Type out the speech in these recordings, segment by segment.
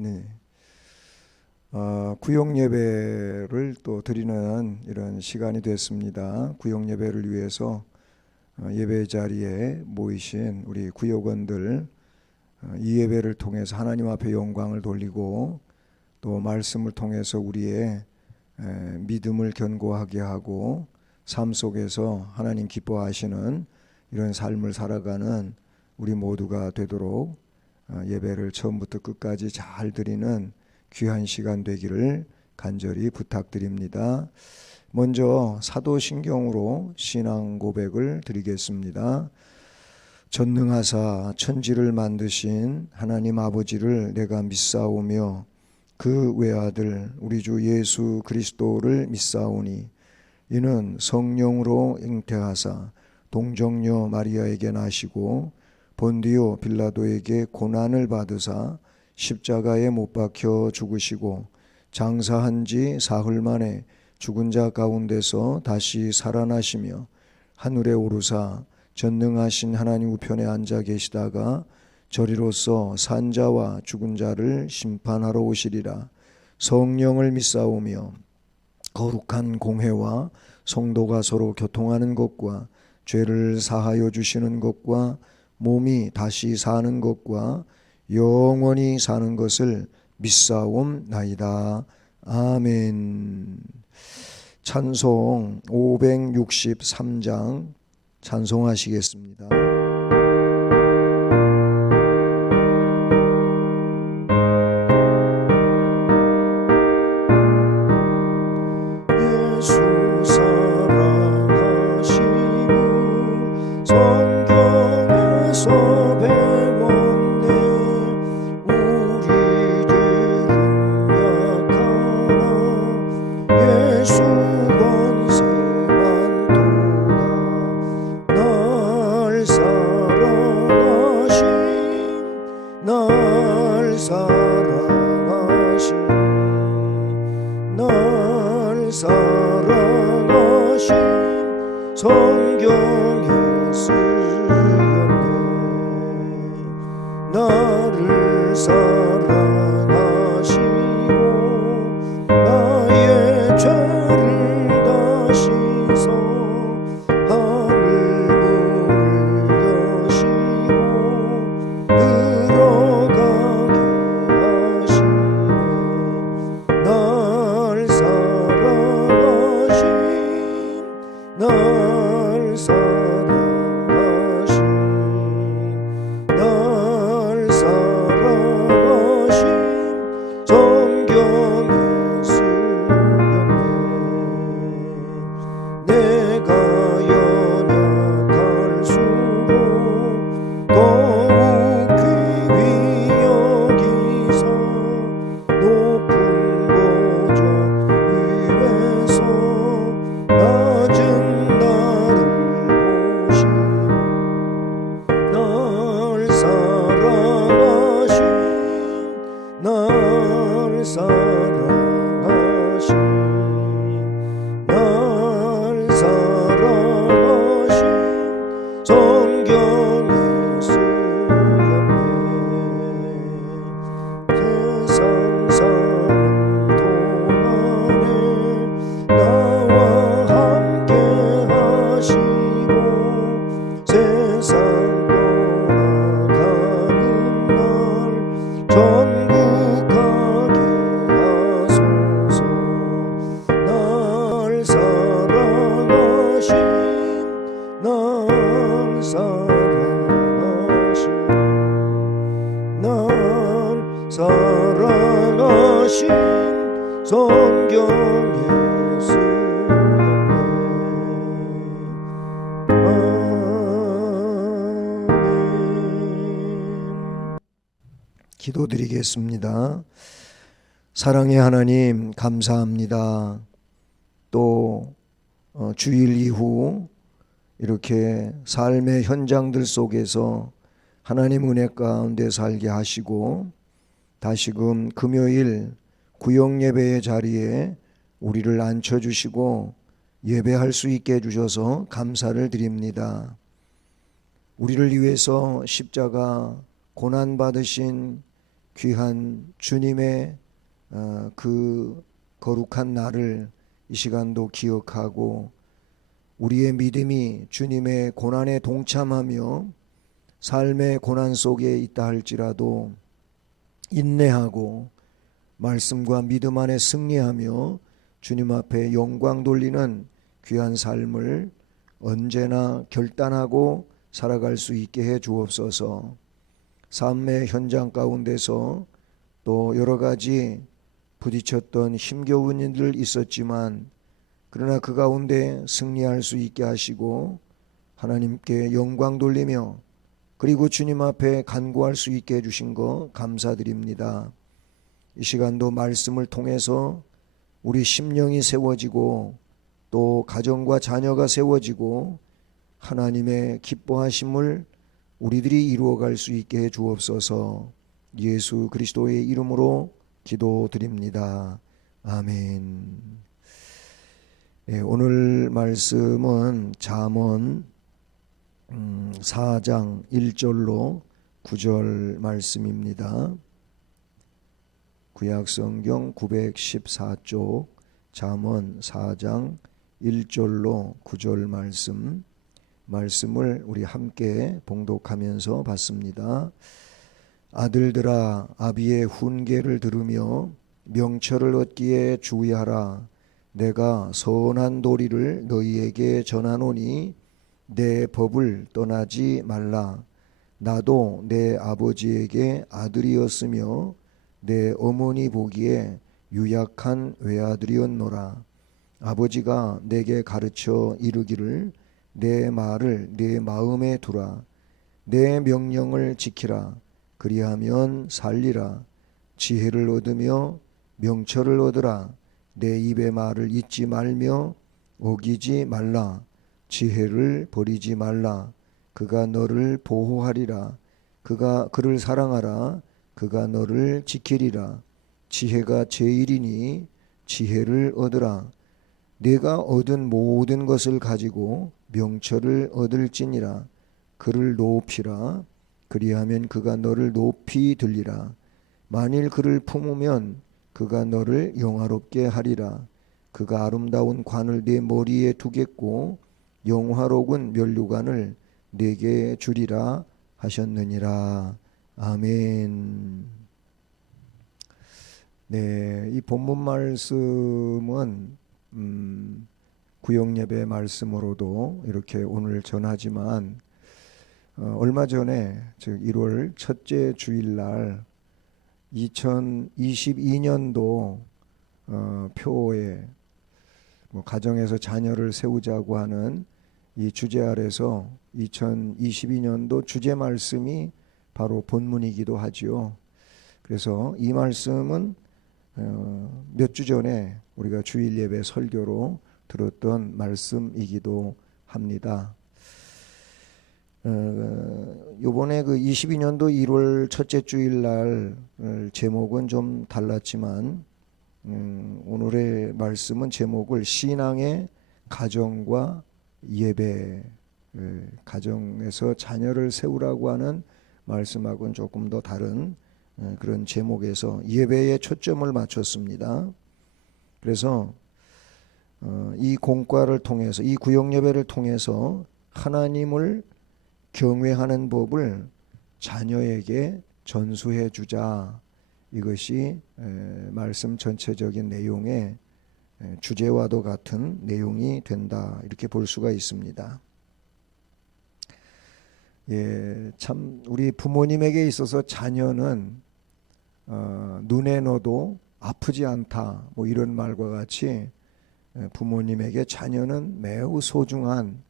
네. 구역 예배를 또 드리는 이런 시간이 됐습니다. 구역 예배를 위해서 예배 자리에 모이신 우리 구역원들, 이 예배를 통해서 하나님 앞에 영광을 돌리고 또 말씀을 통해서 우리의 믿음을 견고하게 하고 삶 속에서 하나님 기뻐하시는 이런 삶을 살아가는 우리 모두가 되도록 예배를 처음부터 끝까지 잘 드리는 귀한 시간 되기를 간절히 부탁드립니다. 먼저 사도신경으로 신앙 고백을 드리겠습니다. 전능하사 천지를 만드신 하나님 아버지를 내가 믿사오며 그 외아들 우리 주 예수 그리스도를 믿사오니 이는 성령으로 잉태하사 동정녀 마리아에게 나시고 본디오 빌라도에게 고난을 받으사 십자가에 못 박혀 죽으시고 장사한 지 사흘 만에 죽은 자 가운데서 다시 살아나시며 하늘에 오르사 전능하신 하나님 우편에 앉아 계시다가 저리로서 산자와 죽은 자를 심판하러 오시리라. 성령을 믿사오며 거룩한 공회와 성도가 서로 교통하는 것과 죄를 사하여 주시는 것과 몸이 다시 사는 것과 영원히 사는 것을 믿사옵나이다. 아멘. 찬송 563장 찬송하시겠습니다. 예수 사랑하시고 성경에서 배웠네. 우리들은 약하나 예수 권세만 도나. 날 사랑하신 날 사랑하신 날 사랑하신 성경에 쓰였네. 나를 사랑하시고 나의 죄를 다 씻어 하늘 문을 여시고 들어가게 하시네. 날 사랑하신 날 사랑하신 날 사랑하신 성경에 쓰였네. 내가 연약할수록 더욱 귀히 여기사 높은 보좌 위에서 낮은 나를 보시며 날 사랑하신 날 사랑하신 날 사랑하신 성경에 쓰였네. 세상 사는 동안에 나와 함께 하시고 세상 떠나가는 날 전국 가게 하소서. 날 사랑하신 날 사랑하신 날 사랑하신 성경에 쓰였네. 아멘. 기도드리겠습니다. 사랑의 하나님 감사합니다. 또 주일 이후 이렇게 삶의 현장들 속에서 하나님 은혜 가운데 살게 하시고 다시금 금요일 구역 예배의 자리에 우리를 앉혀주시고 예배할 수 있게 해주셔서 감사를 드립니다. 우리를 위해서 십자가 고난받으신 귀한 주님의 그 거룩한 날을 이 시간도 기억하고 우리의 믿음이 주님의 고난에 동참하며 삶의 고난 속에 있다 할지라도 인내하고 말씀과 믿음 안에 승리하며 주님 앞에 영광 돌리는 귀한 삶을 언제나 결단하고 살아갈 수 있게 해 주옵소서. 삶의 현장 가운데서 또 여러 가지 부딪혔던 힘겨운 일들 있었지만 그러나 그 가운데 승리할 수 있게 하시고 하나님께 영광 돌리며 그리고 주님 앞에 간구할 수 있게 해주신 거 감사드립니다. 이 시간도 말씀을 통해서 우리 심령이 세워지고 또 가정과 자녀가 세워지고 하나님의 기뻐하심을 우리들이 이루어갈 수 있게 해 주옵소서. 예수 그리스도의 이름으로 기도드립니다. 아멘. 오늘 말씀은 잠언 4장 1절로 9절 말씀입니다. 구약성경 914쪽 잠언 4장 1절로 9절 말씀을 우리 함께 봉독하면서 봤습니다. 아들들아 아비의 훈계를 들으며 명철을 얻기에 주의하라. 내가 선한 도리를 너희에게 전하노니 내 법을 떠나지 말라. 나도 내 아버지에게 아들이었으며 내 어머니 보기에 유약한 외아들이었노라. 아버지가 내게 가르쳐 이르기를 내 말을 내 마음에 두라. 내 명령을 지키라. 그리하면 살리라. 지혜를 얻으며 명철을 얻으라. 내 입의 말을 잊지 말며 어기지 말라. 지혜를 버리지 말라. 그가 너를 보호하리라. 그를 사랑하라. 그가 너를 지키리라. 지혜가 제일이니 지혜를 얻으라. 내가 얻은 모든 것을 가지고 명철을 얻을지니라. 그를 높이라. 그리하면 그가 너를 높이 들리라. 만일 그를 품으면 그가 너를 영화롭게 하리라. 그가 아름다운 관을 네 머리에 두겠고 영화로운 면류관을 네게 주리라 하셨느니라. 아멘. 네, 이 본문 말씀은 구역예배 말씀으로도 이렇게 오늘 전하지만 얼마 전에 즉 1월 첫째 주일날 2022년도 표에 가정에서 자녀를 세우자고 하는 이 주제 아래서 2022년도 주제 말씀이 바로 본문이기도 하지요. 그래서 이 말씀은 몇 주 전에 우리가 주일 예배 설교로 들었던 말씀이기도 합니다. 요번에 그 22년도 1월 첫째 주일날 제목은 좀 달랐지만 오늘의 말씀은 제목을 신앙의 가정과 예배, 가정에서 자녀를 세우라고 하는 말씀하고는 조금 더 다른 그런 제목에서 예배에 초점을 맞췄습니다. 그래서 이 공과를 통해서 이 구역 예배를 통해서 하나님을 경외하는 법을 자녀에게 전수해 주자. 이것이 말씀 전체적인 내용의 주제와도 같은 내용이 된다. 이렇게 볼 수가 있습니다. 참 우리 부모님에게 있어서 자녀는 눈에 넣어도 아프지 않다. 이런 말과 같이 부모님에게 자녀는 매우 소중한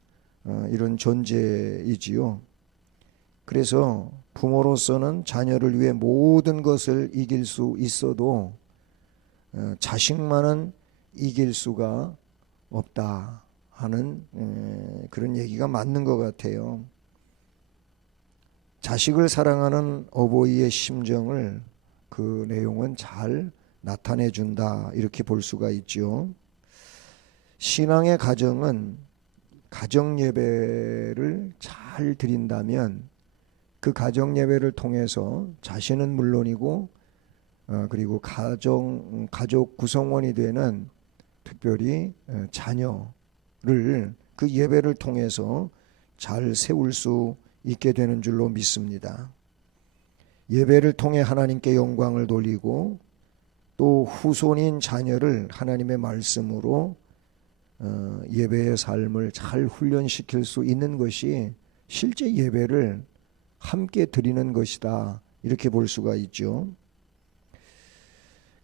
이런 존재이지요. 그래서 부모로서는 자녀를 위해 모든 것을 이길 수 있어도 자식만은 이길 수가 없다 하는 그런 얘기가 맞는 것 같아요. 자식을 사랑하는 어버이의 심정을 그 내용은 잘 나타내 준다 이렇게 볼 수가 있죠. 신앙의 가정은 가정 예배를 잘 드린다면 그 가정 예배를 통해서 자신은 물론이고 그리고 가족 구성원이 되는 특별히 자녀를 그 예배를 통해서 잘 세울 수 있게 되는 줄로 믿습니다. 예배를 통해 하나님께 영광을 돌리고 또 후손인 자녀를 하나님의 말씀으로 예배의 삶을 잘 훈련시킬 수 있는 것이 실제 예배를 함께 드리는 것이다, 이렇게 볼 수가 있죠.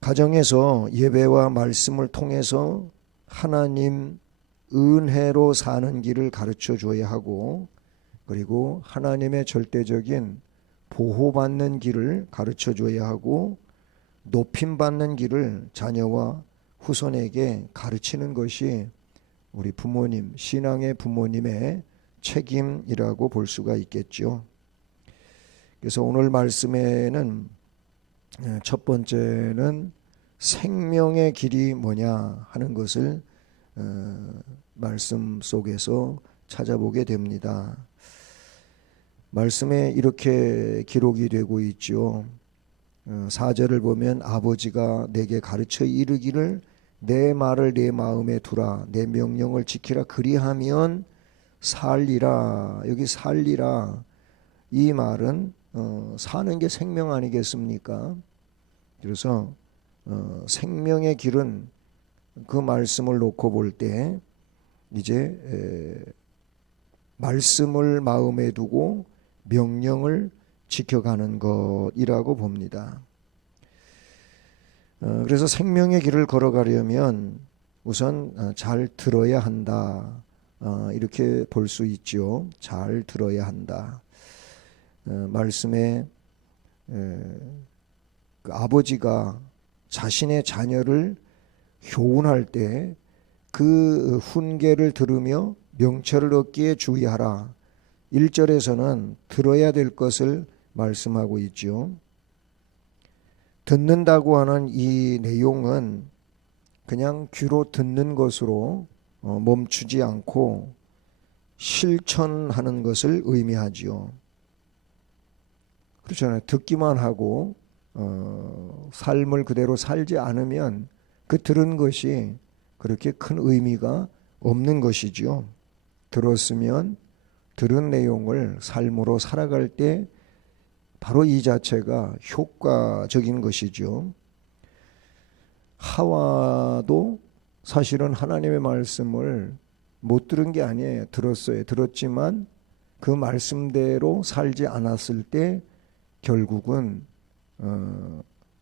가정에서 예배와 말씀을 통해서 하나님 은혜로 사는 길을 가르쳐 줘야 하고, 그리고 하나님의 절대적인 보호받는 길을 가르쳐 줘야 하고, 높임받는 길을 자녀와 후손에게 가르치는 것이 우리 부모님, 신앙의 부모님의 책임이라고 볼 수가 있겠죠. 그래서 오늘 말씀에는 첫 번째는 생명의 길이 뭐냐 하는 것을 말씀 속에서 찾아보게 됩니다. 말씀에 이렇게 기록이 되고 있죠. 4절을 보면 아버지가 내게 가르쳐 이르기를 내 말을 내 마음에 두라, 내 명령을 지키라, 그리하면 살리라. 여기 살리라, 이 말은 사는 게 생명 아니겠습니까? 그래서 생명의 길은 그 말씀을 놓고 볼 때 이제 말씀을 마음에 두고 명령을 지켜가는 것이라고 봅니다. 그래서 생명의 길을 걸어가려면 우선 잘 들어야 한다, 이렇게 볼 수 있죠. 잘 들어야 한다. 말씀에 그 아버지가 자신의 자녀를 교훈할 때 그 훈계를 들으며 명철을 얻기에 주의하라. 1절에서는 들어야 될 것을 말씀하고 있죠. 듣는다고 하는 이 내용은 그냥 귀로 듣는 것으로 멈추지 않고 실천하는 것을 의미하지요. 그렇잖아요. 듣기만 하고 삶을 그대로 살지 않으면 그 들은 것이 그렇게 큰 의미가 없는 것이죠. 들었으면 들은 내용을 삶으로 살아갈 때 바로 이 자체가 효과적인 것이죠. 하와도 사실은 하나님의 말씀을 못 들은 게 아니에요. 들었어요. 들었지만 그 말씀대로 살지 않았을 때 결국은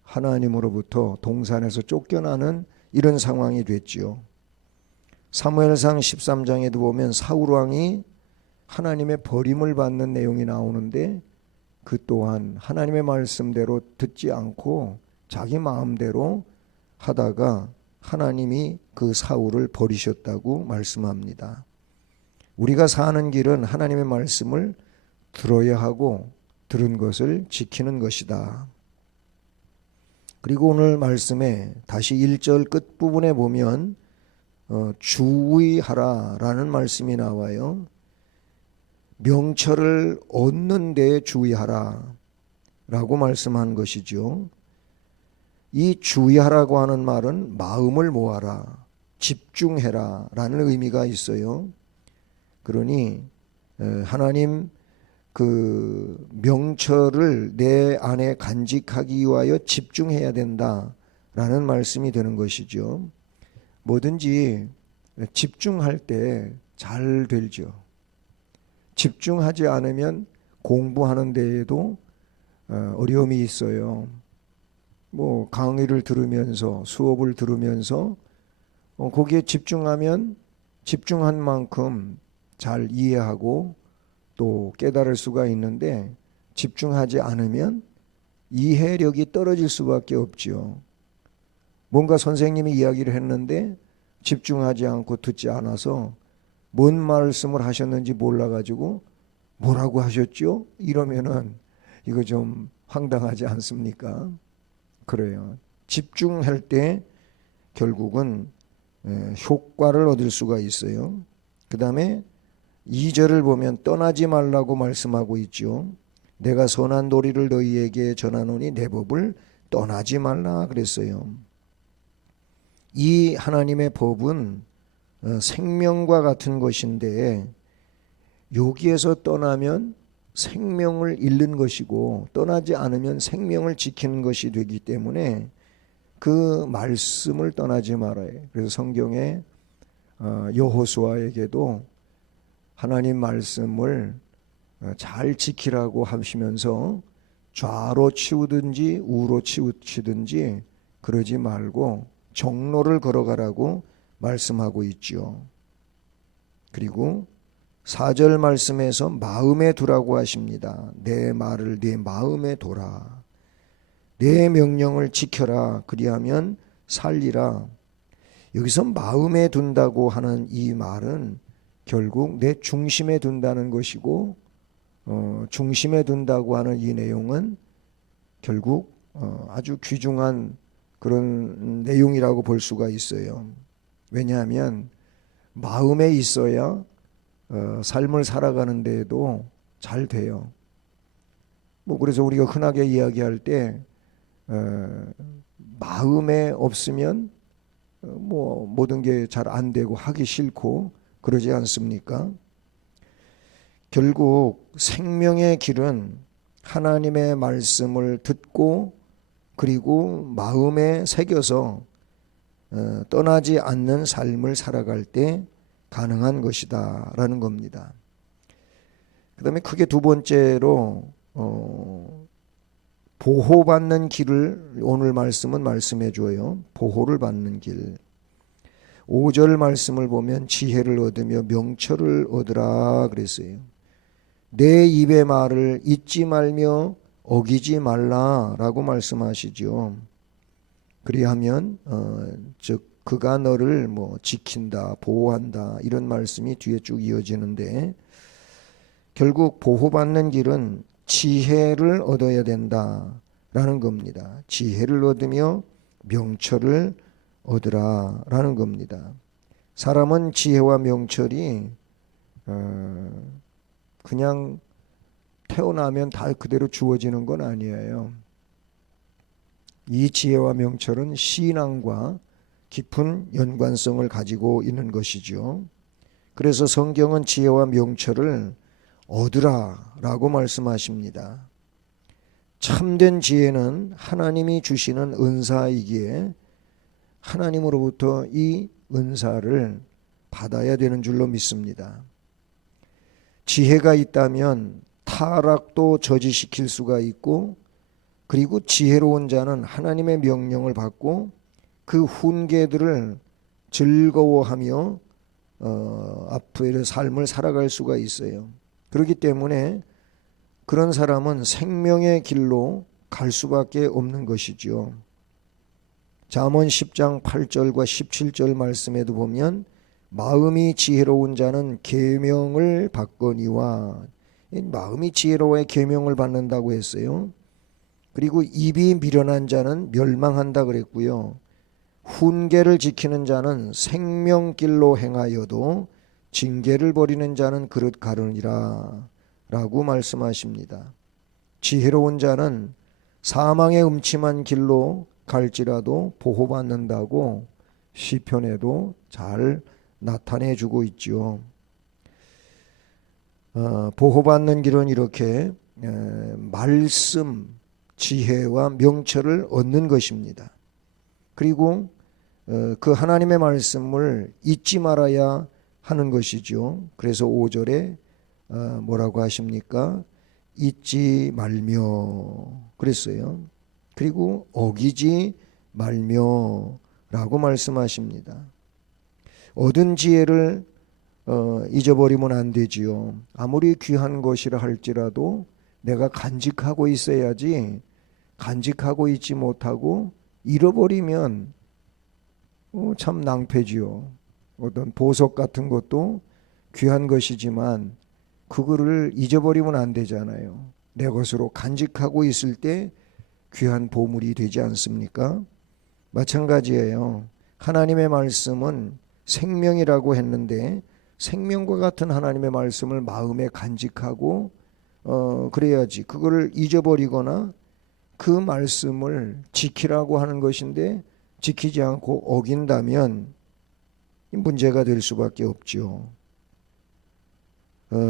하나님으로부터 동산에서 쫓겨나는 이런 상황이 됐지요. 사무엘상 13장에도 보면 사울왕이 하나님의 버림을 받는 내용이 나오는데 그 또한 하나님의 말씀대로 듣지 않고 자기 마음대로 하다가 하나님이 그 사울을 버리셨다고 말씀합니다. 우리가 사는 길은 하나님의 말씀을 들어야 하고 들은 것을 지키는 것이다. 그리고 오늘 말씀에 다시 1절 끝부분에 보면 주의하라 라는 말씀이 나와요. 명철을 얻는 데 주의하라 라고 말씀한 것이죠. 이 주의하라고 하는 말은 마음을 모아라, 집중해라 라는 의미가 있어요. 그러니 하나님 그 명철을 내 안에 간직하기 위하여 집중해야 된다라는 말씀이 되는 것이죠. 뭐든지 집중할 때 잘 되죠. 집중하지 않으면 공부하는 데에도 어려움이 있어요. 뭐 강의를 들으면서 수업을 들으면서 거기에 집중하면 집중한 만큼 잘 이해하고 또 깨달을 수가 있는데 집중하지 않으면 이해력이 떨어질 수밖에 없죠. 뭔가 선생님이 이야기를 했는데 집중하지 않고 듣지 않아서 뭔 말씀을 하셨는지 몰라가지고 뭐라고 하셨죠? 이러면은 이거 좀 황당하지 않습니까? 그래요. 집중할 때 결국은 효과를 얻을 수가 있어요. 그 다음에 2절을 보면 떠나지 말라고 말씀하고 있죠. 내가 선한 도리를 너희에게 전하노니 내 법을 떠나지 말라 그랬어요. 이 하나님의 법은 생명과 같은 것인데 여기에서 떠나면 생명을 잃는 것이고 떠나지 않으면 생명을 지키는 것이 되기 때문에 그 말씀을 떠나지 말아요. 그래서 성경에 여호수아에게도 하나님 말씀을 잘 지키라고 하시면서 좌로 치우든지 우로 치우치든지 그러지 말고 정로를 걸어가라고 말씀하고 있죠. 그리고 4절 말씀에서 마음에 두라고 하십니다. 내 말을 네 마음에 둬라. 내 명령을 지켜라. 그리하면 살리라. 여기서 마음에 둔다고 하는 이 말은 결국 내 중심에 둔다는 것이고 중심에 둔다고 하는 이 내용은 결국 아주 귀중한 그런 내용이라고 볼 수가 있어요. 왜냐하면 마음에 있어야 삶을 살아가는 데에도 잘 돼요. 그래서 우리가 흔하게 이야기할 때 마음에 없으면 모든 게 잘 안 되고 하기 싫고 그러지 않습니까? 결국 생명의 길은 하나님의 말씀을 듣고 그리고 마음에 새겨서 떠나지 않는 삶을 살아갈 때 가능한 것이다 라는 겁니다. 그 다음에 크게 두 번째로 보호받는 길을 오늘 말씀은 말씀해 줘요. 보호를 받는 길. 5절 말씀을 보면 지혜를 얻으며 명철을 얻으라 그랬어요. 내 입의 말을 잊지 말며 어기지 말라라고 말씀하시죠. 그리하면 즉 그가 너를 지킨다, 보호한다 이런 말씀이 뒤에 쭉 이어지는데 결국 보호받는 길은 지혜를 얻어야 된다라는 겁니다. 지혜를 얻으며 명철을 얻으라라는 겁니다. 사람은 지혜와 명철이 그냥 태어나면 다 그대로 주어지는 건 아니에요. 이 지혜와 명철은 신앙과 깊은 연관성을 가지고 있는 것이죠. 그래서 성경은 지혜와 명철을 얻으라라고 말씀하십니다. 참된 지혜는 하나님이 주시는 은사이기에 하나님으로부터 이 은사를 받아야 되는 줄로 믿습니다. 지혜가 있다면 타락도 저지시킬 수가 있고 그리고 지혜로운 자는 하나님의 명령을 받고 그 훈계들을 즐거워하며 앞으로의 삶을 살아갈 수가 있어요. 그렇기 때문에 그런 사람은 생명의 길로 갈 수밖에 없는 것이죠. 잠언 10장 8절과 17절 말씀에도 보면 마음이 지혜로운 자는 계명을 받거니와 마음이 지혜로워야 계명을 받는다고 했어요. 그리고 입이 미련한 자는 멸망한다 그랬고요. 훈계를 지키는 자는 생명길로 행하여도 징계를 버리는 자는 그릇 가르니라 라고 말씀하십니다. 지혜로운 자는 사망의 음침한 길로 갈지라도 보호받는다고 시편에도 잘 나타내주고 있죠. 보호받는 길은 이렇게 말씀, 지혜와 명철을 얻는 것입니다. 그리고 그 하나님의 말씀을 잊지 말아야 하는 것이죠. 그래서 5절에 뭐라고 하십니까? 잊지 말며 그랬어요. 그리고 어기지 말며 라고 말씀하십니다. 얻은 지혜를 잊어버리면 안 되지요. 아무리 귀한 것이라 할지라도 내가 간직하고 있어야지 간직하고 있지 못하고 잃어버리면 참 낭패지요. 어떤 보석 같은 것도 귀한 것이지만 그거를 잊어버리면 안 되잖아요. 내 것으로 간직하고 있을 때 귀한 보물이 되지 않습니까? 마찬가지예요. 하나님의 말씀은 생명이라고 했는데 생명과 같은 하나님의 말씀을 마음에 간직하고 그래야지 그거를 잊어버리거나 그 말씀을 지키라고 하는 것인데 지키지 않고 어긴다면 문제가 될 수밖에 없죠.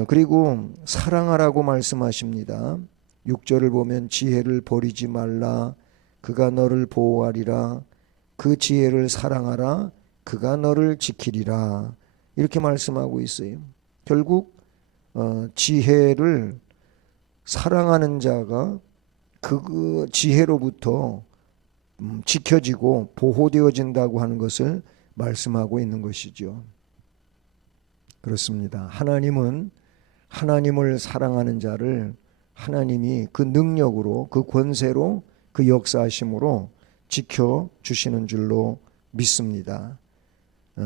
그리고 사랑하라고 말씀하십니다. 6절을 보면 지혜를 버리지 말라. 그가 너를 보호하리라. 그 지혜를 사랑하라. 그가 너를 지키리라. 이렇게 말씀하고 있어요. 결국 지혜를 사랑하는 자가 그 지혜로부터 지켜지고 보호되어진다고 하는 것을 말씀하고 있는 것이죠. 그렇습니다. 하나님은 하나님을 사랑하는 자를 하나님이 그 능력으로, 그 권세로, 그 역사하심으로 지켜주시는 줄로 믿습니다.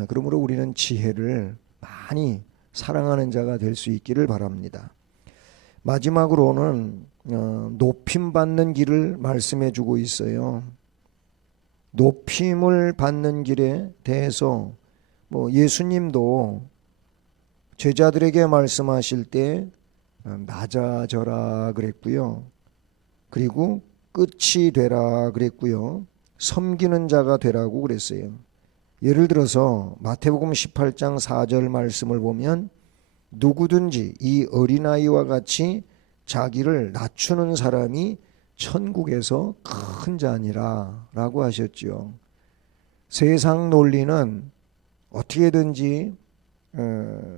그러므로 우리는 지혜를 많이 사랑하는 자가 될 수 있기를 바랍니다. 마지막으로는 높임 받는 길을 말씀해 주고 있어요. 높임을 받는 길에 대해서 예수님도 제자들에게 말씀하실 때 낮아져라 그랬고요. 그리고 끝이 되라 그랬고요. 섬기는 자가 되라고 그랬어요. 예를 들어서 마태복음 18장 4절 말씀을 보면 누구든지 이 어린아이와 같이 자기를 낮추는 사람이 천국에서 큰 자니라 라고 하셨죠. 세상 논리는 어떻게든지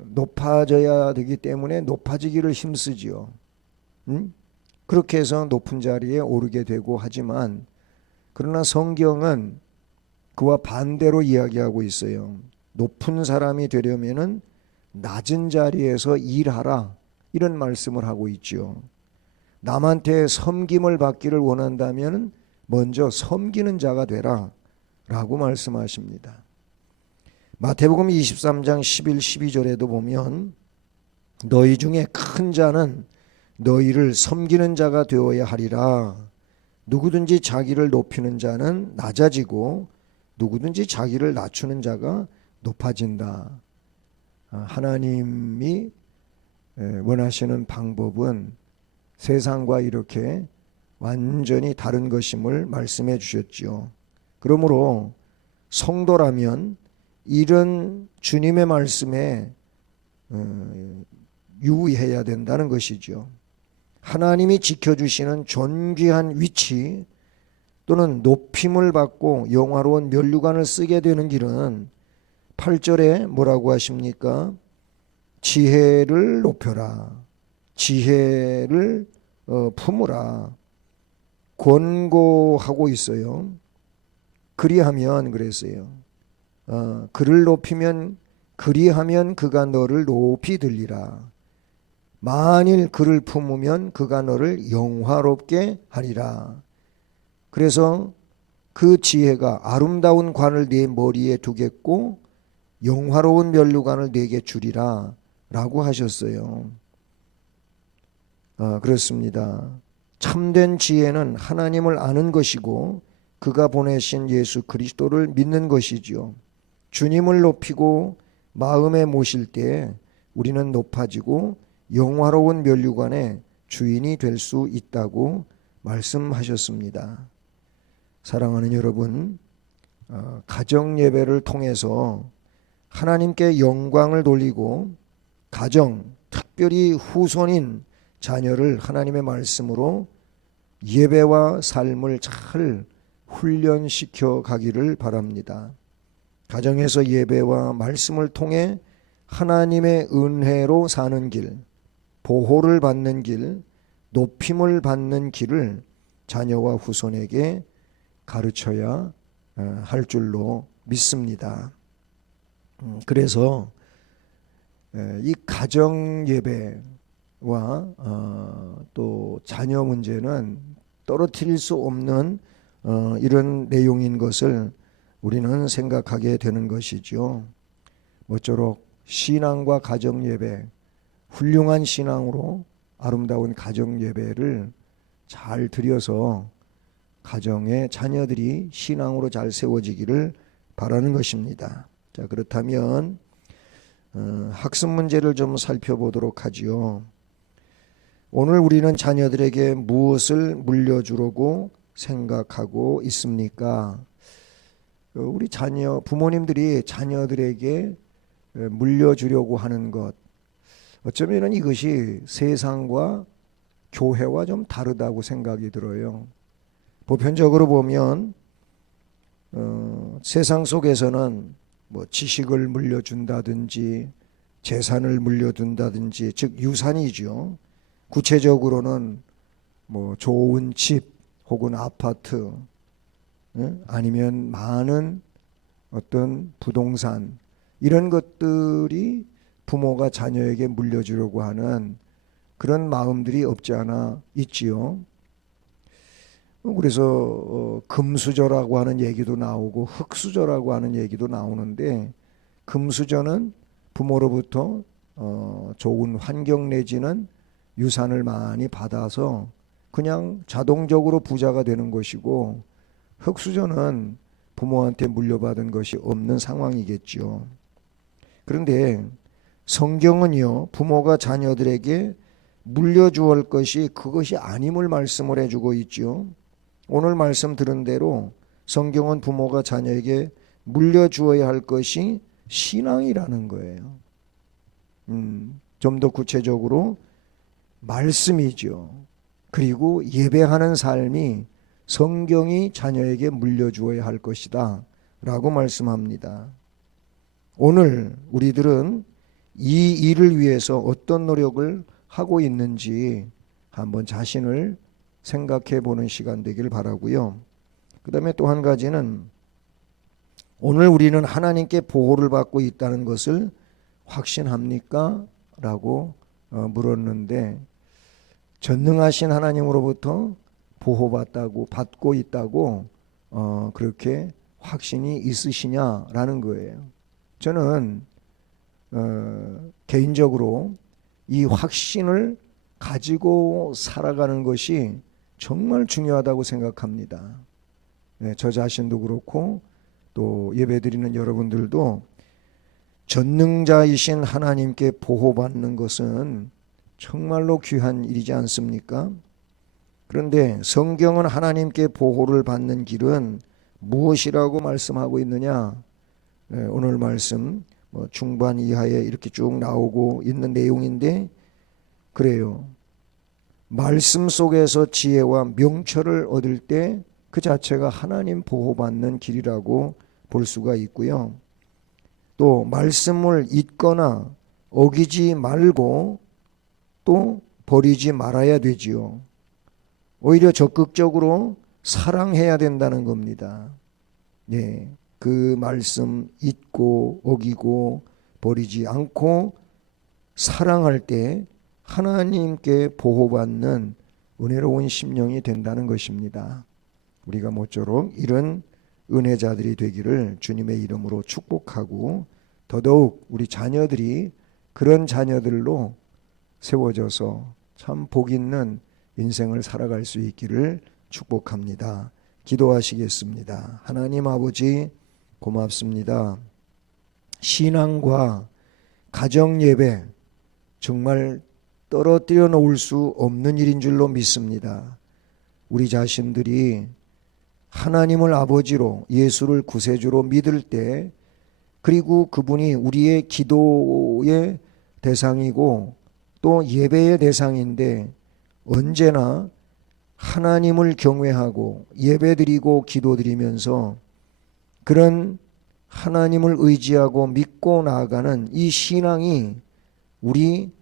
높아져야 되기 때문에 높아지기를 힘쓰지요. 그렇게 해서 높은 자리에 오르게 되고 하지만 그러나 성경은 그와 반대로 이야기하고 있어요. 높은 사람이 되려면은 낮은 자리에서 일하라 이런 말씀을 하고 있죠. 남한테 섬김을 받기를 원한다면 먼저 섬기는 자가 되라 라고 말씀하십니다. 마태복음 23장 11, 12절에도 보면 너희 중에 큰 자는 너희를 섬기는 자가 되어야 하리라. 누구든지 자기를 높이는 자는 낮아지고 누구든지 자기를 낮추는 자가 높아진다. 하나님이 원하시는 방법은 세상과 이렇게 완전히 다른 것임을 말씀해 주셨죠. 그러므로 성도라면 이런 주님의 말씀에 유의해야 된다는 것이죠. 하나님이 지켜주시는 존귀한 위치 또는 높임을 받고 영화로운 면류관을 쓰게 되는 길은 8절에 뭐라고 하십니까? 지혜를 높여라. 지혜를 품으라. 권고하고 있어요. 그리하면 그랬어요. 그를 높이면 그리하면 그가 너를 높이 들리라. 만일 그를 품으면 그가 너를 영화롭게 하리라. 그래서 그 지혜가 아름다운 관을 네 머리에 두겠고 영화로운 면류관을 네게 주리라 라고 하셨어요. 그렇습니다. 참된 지혜는 하나님을 아는 것이고 그가 보내신 예수 그리스도를 믿는 것이지요. 주님을 높이고 마음에 모실 때 우리는 높아지고 영화로운 면류관의 주인이 될 수 있다고 말씀하셨습니다. 사랑하는 여러분, 가정 예배를 통해서 하나님께 영광을 돌리고 가정, 특별히 후손인 자녀를 하나님의 말씀으로 예배와 삶을 잘 훈련시켜 가기를 바랍니다. 가정에서 예배와 말씀을 통해 하나님의 은혜로 사는 길, 보호를 받는 길, 높임을 받는 길을 자녀와 후손에게 가르쳐야 할 줄로 믿습니다. 그래서 이 가정 예배와 또 자녀 문제는 떨어뜨릴 수 없는 이런 내용인 것을 우리는 생각하게 되는 것이죠. 모쪼록 신앙과 가정 예배, 훌륭한 신앙으로 아름다운 가정 예배를 잘 드려서 가정의 자녀들이 신앙으로 잘 세워지기를 바라는 것입니다. 자, 그렇다면 학습 문제를 좀 살펴보도록 하지요. 오늘 우리는 자녀들에게 무엇을 물려주려고 생각하고 있습니까? 우리 부모님들이 자녀들에게 물려주려고 하는 것, 어쩌면 이것이 세상과 교회와 좀 다르다고 생각이 들어요. 보편적으로 보면 세상 속에서는 뭐 지식을 물려준다든지 재산을 물려준다든지, 즉 유산이죠. 구체적으로는 뭐 좋은 집 혹은 아파트, 아니면 많은 어떤 부동산, 이런 것들이 부모가 자녀에게 물려주려고 하는 그런 마음들이 없지 않아 있지요. 그래서 금수저라고 하는 얘기도 나오고 흙수저라고 하는 얘기도 나오는데, 금수저는 부모로부터 좋은 환경 내지는 유산을 많이 받아서 그냥 자동적으로 부자가 되는 것이고, 흙수저는 부모한테 물려받은 것이 없는 상황이겠죠. 그런데 성경은요, 부모가 자녀들에게 물려주을 것이 그것이 아님을 말씀을 해주고 있죠. 오늘 말씀 들은 대로 성경은 부모가 자녀에게 물려주어야 할 것이 신앙이라는 거예요. 좀 더 구체적으로 말씀이죠. 그리고 예배하는 삶이 성경이 자녀에게 물려주어야 할 것이다 라고 말씀합니다. 오늘 우리들은 이 일을 위해서 어떤 노력을 하고 있는지 한번 자신을 생각해 보는 시간 되길 바라고요. 그 다음에 또 한 가지는, 오늘 우리는 하나님께 보호를 받고 있다는 것을 확신합니까? 라고 물었는데, 전능하신 하나님으로부터 받고 있다고 그렇게 확신이 있으시냐라는 거예요. 저는 개인적으로 이 확신을 가지고 살아가는 것이 정말 중요하다고 생각합니다. 저 자신도 그렇고 또 예배드리는 여러분들도 전능자이신 하나님께 보호받는 것은 정말로 귀한 일이지 않습니까? 그런데 성경은 하나님께 보호를 받는 길은 무엇이라고 말씀하고 있느냐? 오늘 말씀 중반 이하에 이렇게 쭉 나오고 있는 내용인데, 그래요. 말씀 속에서 지혜와 명철을 얻을 때 그 자체가 하나님 보호받는 길이라고 볼 수가 있고요. 또 말씀을 잊거나 어기지 말고 또 버리지 말아야 되지요. 오히려 적극적으로 사랑해야 된다는 겁니다. 네, 그 말씀 잊고 어기고 버리지 않고 사랑할 때 하나님께 보호받는 은혜로운 심령이 된다는 것입니다. 우리가 모쪼록 이런 은혜자들이 되기를 주님의 이름으로 축복하고, 더더욱 우리 자녀들이 그런 자녀들로 세워져서 참 복 있는 인생을 살아갈 수 있기를 축복합니다. 기도하시겠습니다. 하나님 아버지, 고맙습니다. 신앙과 가정 예배 정말 떨어뜨려 놓을 수 없는 일인 줄로 믿습니다. 우리 자신들이 하나님을 아버지로, 예수를 구세주로 믿을 때, 그리고 그분이 우리의 기도의 대상이고 또 예배의 대상인데, 언제나 하나님을 경외하고 예배드리고 기도드리면서 그런 하나님을 의지하고 믿고 나아가는 이 신앙이 우리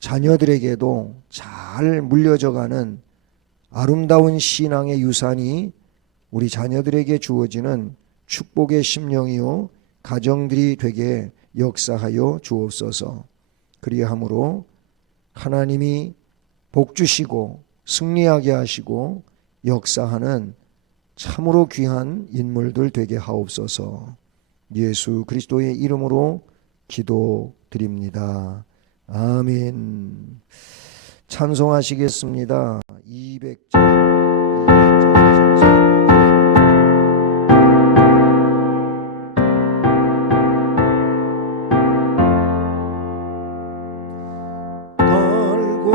자녀들에게도 잘 물려져가는 아름다운 신앙의 유산이 우리 자녀들에게 주어지는 축복의 심령이요 가정들이 되게 역사하여 주옵소서. 그리함으로 하나님이 복 주시고 승리하게 하시고 역사하는 참으로 귀한 인물들 되게 하옵소서. 예수 그리스도의 이름으로 기도드립니다. 아멘. 찬송하시겠습니다. 200장. 달고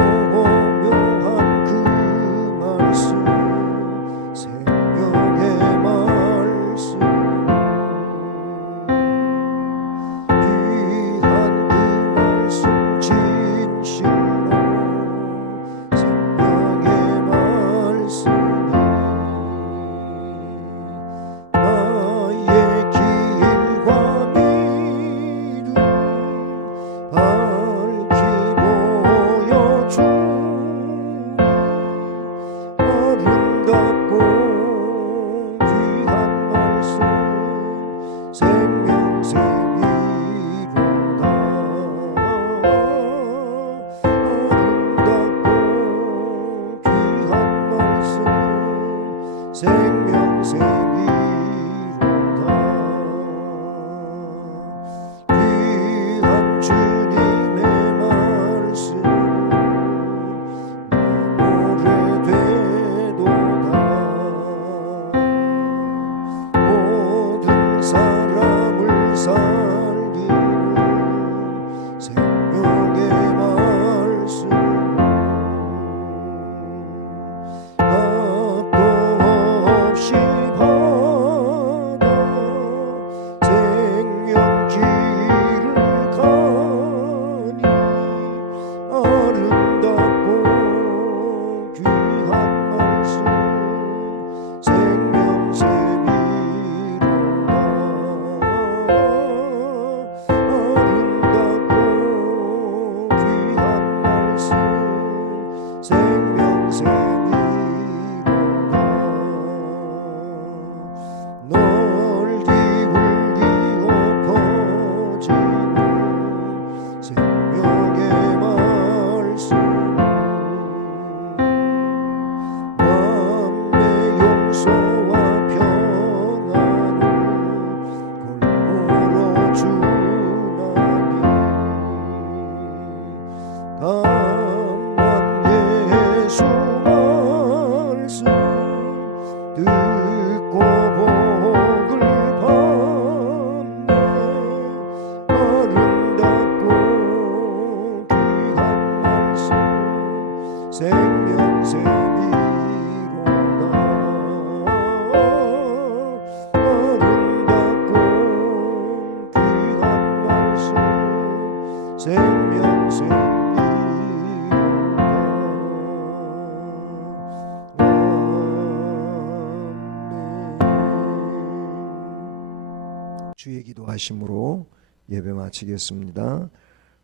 주의 기도하심으로 예배 마치겠습니다.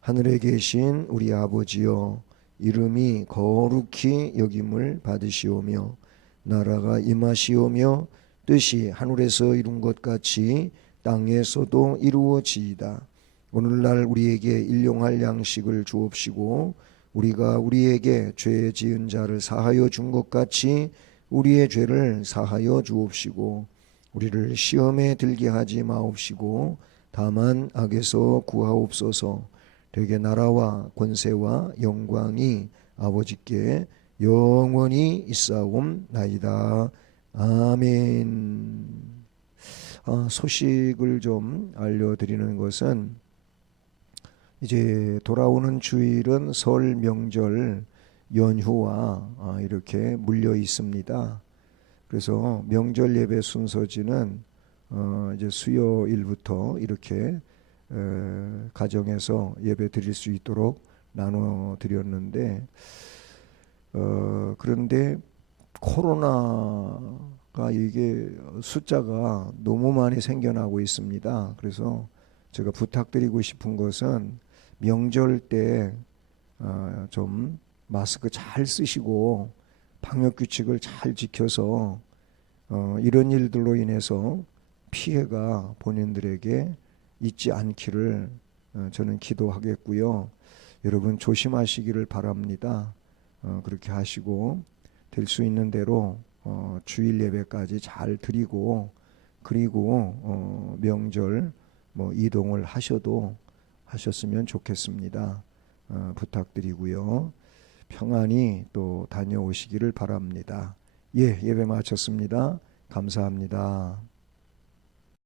하늘에 계신 우리 아버지여, 이름이 거룩히 여김을 받으시오며 나라가 임하시오며 뜻이 하늘에서 이룬 것 같이 땅에서도 이루어지이다. 오늘날 우리에게 일용할 양식을 주옵시고 우리가 우리에게 죄 지은 자를 사하여 준 것 같이 우리의 죄를 사하여 주옵시고 우리를 시험에 들게 하지 마옵시고 다만 악에서 구하옵소서. 되게 나라와 권세와 영광이 아버지께 영원히 있사옵나이다. 아멘. 소식을 좀 알려드리는 것은 이제 돌아오는 주일은 설 명절 연휴와 이렇게 물려 있습니다. 그래서 명절 예배 순서지는 이제 수요일부터 이렇게 가정에서 예배 드릴 수 있도록 나눠 드렸는데 그런데 코로나가 이게 숫자가 너무 많이 생겨나고 있습니다. 그래서 제가 부탁드리고 싶은 것은 명절 때 좀 마스크 잘 쓰시고 방역 규칙을 잘 지켜서 이런 일들로 인해서 피해가 본인들에게 있지 않기를 저는 기도하겠고요. 여러분 조심하시기를 바랍니다. 그렇게 하시고 될 수 있는 대로 주일 예배까지 잘 드리고 그리고 명절 이동을 하셨으면 좋겠습니다. 부탁드리고요. 평안히 또 다녀오시기를 바랍니다. 예배 마쳤습니다. 감사합니다.